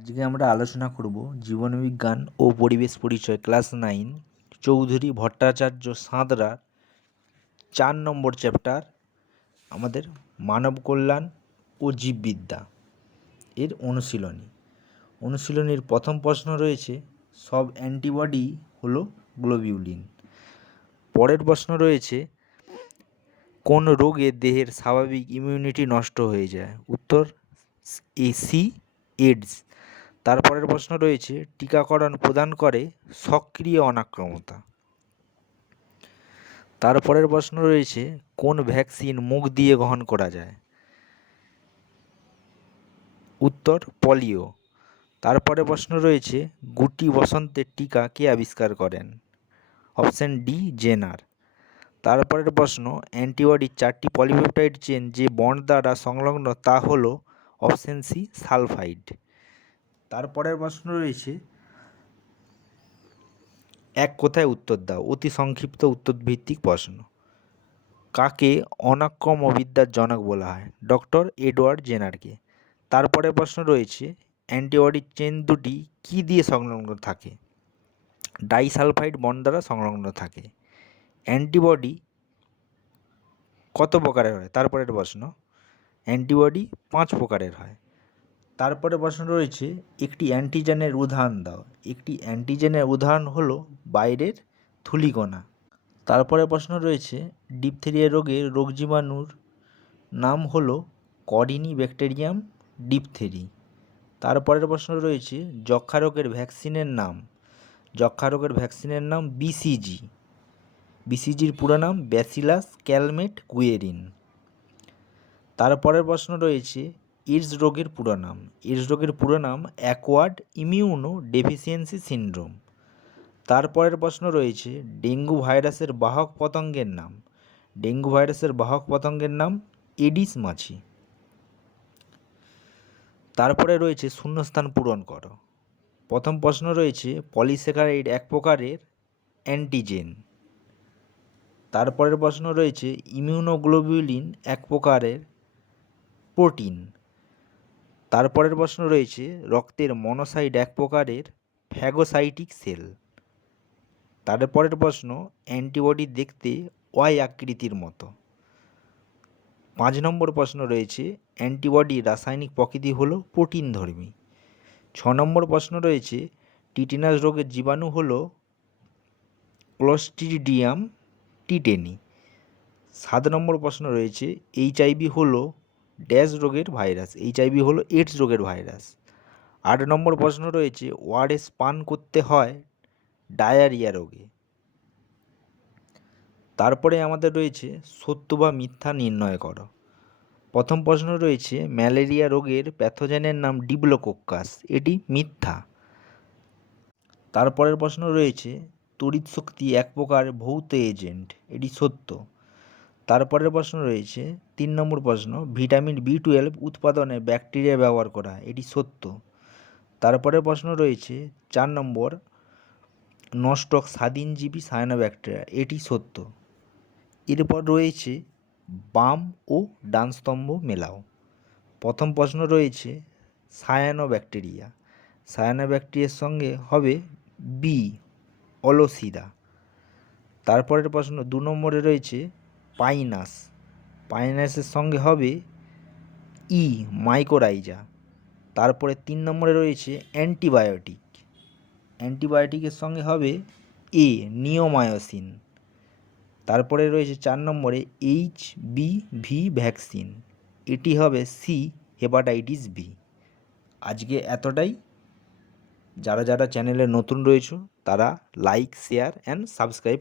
আজকে আমরা আলোচনা করব জীবনবিজ্ঞান ও পরিবেশ পরিচয় ক্লাস 9 চৌধুরী ভট্টাচার্য সাঁতরার 4 নম্বর চ্যাপ্টার আমাদের মানব কল্যাণ ও জীববিদ্যা এর অনুশীলনীর প্রথম প্রশ্ন রয়েছে সব অ্যান্টিবডি হলো গ্লোবিউলিন। পরের প্রশ্ন রয়েছে কোন রোগে দেহের স্বাভাবিক ইমিউনিটি নষ্ট হয়ে যায়? উত্তর সি এইডস। তারপরের প্রশ্ন রয়েছে টিকাকরণ প্রদান করে সক্রিয় অনাক্রমতা। তারপরের প্রশ্ন রয়েছে কোন ভ্যাকসিন মুখ দিয়ে গ্রহণ করা যায়? উত্তর পোলিও। তারপরে প্রশ্ন রয়েছে গুটি বসন্তের টিকা কে আবিষ্কার করেন? অপশন ডি জেনার। তারপরের প্রশ্ন অ্যান্টিবডির 4টি পলিপেপটাইড চেন যে বন্ড দ্বারা সংলগ্ন তা হলো অপশন সি সালফাইড। তারপরের প্রশ্ন রয়েছে এক কথায় উত্তর দাও, অতি সংক্ষিপ্ত উত্তরভিত্তিক প্রশ্ন। কাকে অনাক্রম্যবিদ্যার জনক বলা হয়? ডক্টর এডওয়ার্ড জেনারকে। তারপরে প্রশ্ন রয়েছে অ্যান্টিবডির চেন দুটি কী দিয়ে সংলগ্ন থাকে? ডাইসালফাইড বন্ড দ্বারা সংলগ্ন থাকে। অ্যান্টিবডি কত প্রকারের হয়? তারপরের প্রশ্ন অ্যান্টিবডি 5 প্রকারের হয়। তারপরে প্রশ্ন রয়েছে একটি অ্যান্টিজেনের উদাহরণ দাও। একটি অ্যান্টিজেনের উদাহরণ হলো বাইরের ধূলিকণা। তারপরে প্রশ্ন রয়েছে ডিপথেরিয়া রোগের রোগ জীবাণুর নাম হলো করিনি ব্যাকটেরিয়াম ডিপথেরি। তারপরের প্রশ্ন রয়েছে যক্ষ্মা রোগের ভ্যাকসিনের নাম। যক্ষ্মা রোগের ভ্যাকসিনের নাম বিসিজি। বিসিজির পুরো নাম ব্যাসিলাস ক্যালমেট গুয়েরিন। তারপরের প্রশ্ন রয়েছে এইডস রোগের পুরো নাম। এইডস রোগের পুরো নাম অ্যাকোয়ার্ড ইমিউনো ডেফিসিয়েন্সি সিনড্রোম। তারপরের প্রশ্ন রয়েছে ডেঙ্গু ভাইরাসের বাহক পতঙ্গের নাম। ডেঙ্গু ভাইরাসের বাহক পতঙ্গের নাম এডিস মাছি। তারপরে রয়েছে শূন্যস্থান পূরণ করো। প্রথম প্রশ্ন রয়েছে পলিস্যাকারাইড এক প্রকারের অ্যান্টিজেন। তারপরের প্রশ্ন রয়েছে ইমিউনোগ্লোবিউলিন এক প্রকারের প্রোটিন। তারপরের প্রশ্ন রয়েছে রক্তের মনোসাইট এক প্রকারের ফ্যাগোসাইটিক সেল। তারপরের প্রশ্ন অ্যান্টিবডি দেখতে ওয়াই আকৃতির মতো। 5 নম্বর প্রশ্ন রয়েছে অ্যান্টিবডির রাসায়নিক প্রকৃতি হলো প্রোটিনধর্মী। 6 নম্বর প্রশ্ন রয়েছে টিটেনাস রোগের জীবাণু হলো ক্লোস্ট্রিডিয়াম টিটেনি। 7 নম্বর প্রশ্ন রয়েছে এইচআইভি হলো ড্যাশ রোগের ভাইরাস। এইচআইভি হলো এইডস রোগের ভাইরাস। 8 নম্বর প্রশ্ন রয়েছে ওআরএস পান করতে হয় ডায়রিয়া রোগে। তারপরে আমাদের রয়েছে সত্য বা মিথ্যা নির্ণয় করো। প্রথম প্রশ্ন রয়েছে ম্যালেরিয়া রোগের প্যাথোজেনের নাম ডিপ্লোকোকাস, এটি মিথ্যা। তারপরের প্রশ্ন রয়েছে তড়িৎ শক্তি এক প্রকার ভৌত এজেন্ট, এটি সত্য। তারপরের প্রশ্ন রয়েছে 3 নম্বর প্রশ্ন ভিটামিন বি12 উৎপাদনে ব্যাকটেরিয়া ব্যবহার করা হয়, এটি সত্য। তারপরের প্রশ্ন রয়েছে 4 নম্বর নস্টক স্বাধীনজীবী সায়ানোব্যাকটেরিয়া, এটি সত্য। এরপর রয়েছে বাম ও ডান স্তম্ভ মেলাও। প্রথম প্রশ্ন রয়েছে সায়ানোব্যাকটেরিয়া। সায়ানোব্যাকটেরিয়ার সঙ্গে হবে বি অলসিদা। তারপরের প্রশ্ন 2 নম্বরে রয়েছে পাইনাস। পাইনাসের সঙ্গে হবে ই মাইকোরাইজা। তারপরে 3 নম্বরে রয়েছে অ্যান্টিবায়োটিক। অ্যান্টিবায়োটিকের সঙ্গে হবে এ নিওমায়োসিন। তারপরে রয়েছে 4 নম্বরে এইচবিভি ভ্যাকসিন, এটি হবে সি হেপাটাইটিস বি। আজকে এতটাই। যারা যারা চ্যানেলে নতুন রয়েছে তারা লাইক শেয়ার অ্যান্ড সাবস্ক্রাইব